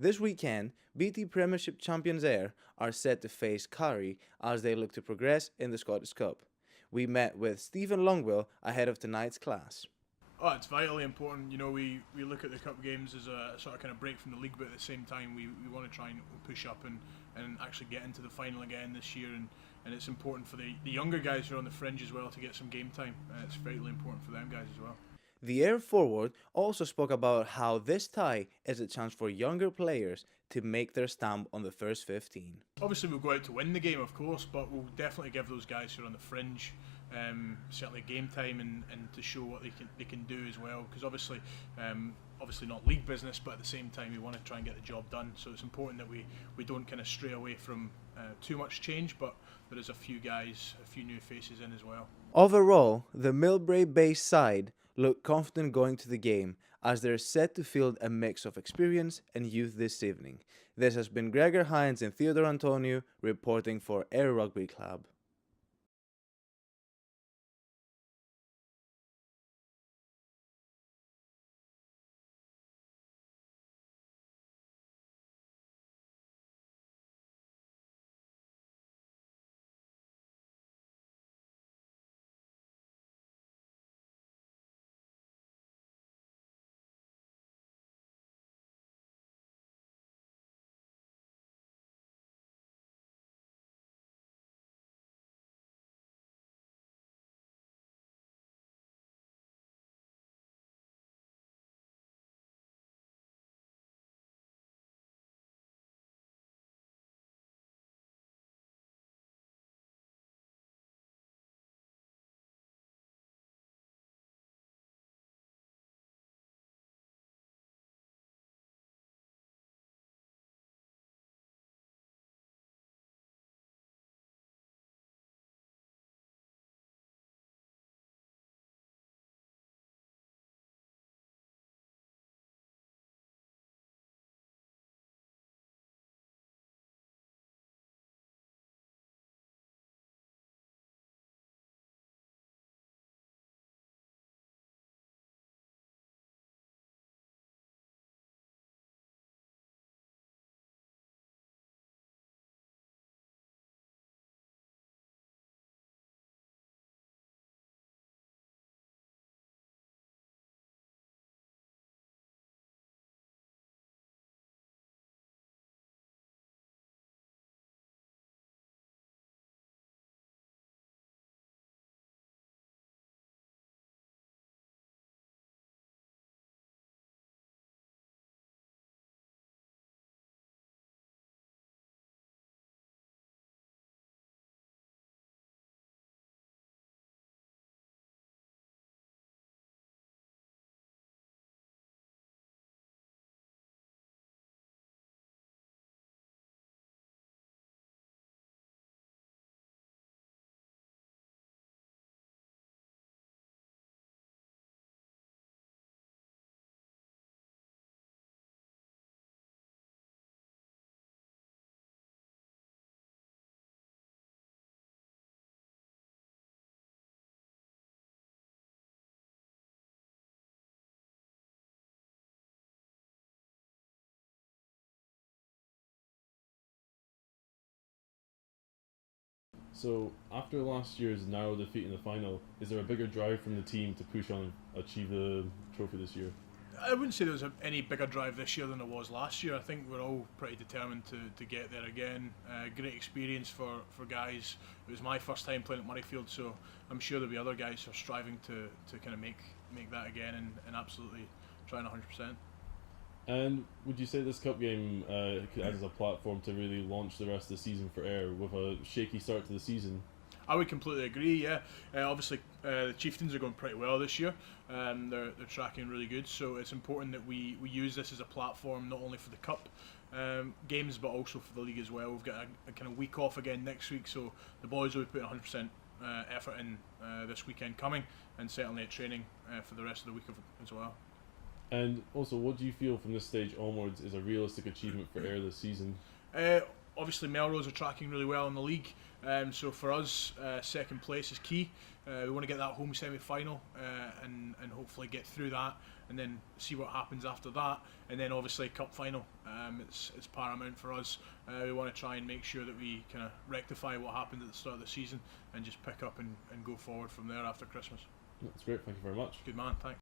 This weekend, BT Premiership champions Ayr are set to face Currie as they look to progress in the Scottish Cup. We met with Stephen Longwell ahead of tonight's class. Oh, it's vitally important. You know, we look at the cup games as a sort of kind of break from the league, but at the same time, we want to try and push up and actually get into the final again this year. And it's important for the younger guys who are on the fringe as well to get some game time. It's vitally important for them guys as well. The Ayr forward also spoke about how this tie is a chance for younger players to make their stamp on the first 15. Obviously, we'll go out to win the game, of course, but we'll definitely give those guys who are on the fringe certainly game time and to show what they can do as well. Because obviously not league business, but at the same time we want to try and get the job done. So it's important that we don't kind of stray away from too much change, but there is a few guys, a few new faces in as well. Overall, the Millbrae-based side look confident going to the game as they're set to field a mix of experience and youth this evening. This has been Gregor Hines and Theodore Antonio reporting for Ayr Rugby Club. So, after last year's narrow defeat in the final, is there a bigger drive from the team to push on and achieve the trophy this year? I wouldn't say there was any bigger drive this year than there was last year. I think we're all pretty determined to get there again. Great experience for guys. It was my first time playing at Murrayfield, so I'm sure there'll be other guys who are striving to kind of make that again and absolutely trying 100%. And would you say this cup game could act as a platform to really launch the rest of the season for Ayr with a shaky start to the season? I would completely agree. Yeah, obviously the Chieftains are going pretty well this year. They're tracking really good, so it's important that we use this as a platform not only for the cup games but also for the league as well. We've got a kind of week off again next week, so the boys will be putting 100% effort in this weekend coming, and certainly at training for the rest of the week as well. And also, what do you feel from this stage onwards is a realistic achievement for Ayr this season? Obviously, Melrose are tracking really well in the league, so for us, second place is key. We want to get that home semi-final and hopefully get through that and then see what happens after that. And then obviously cup final, it's paramount for us. We want to try and make sure that we kind of rectify what happened at the start of the season and just pick up and go forward from there after Christmas. That's great, thank you very much. Good man, thanks.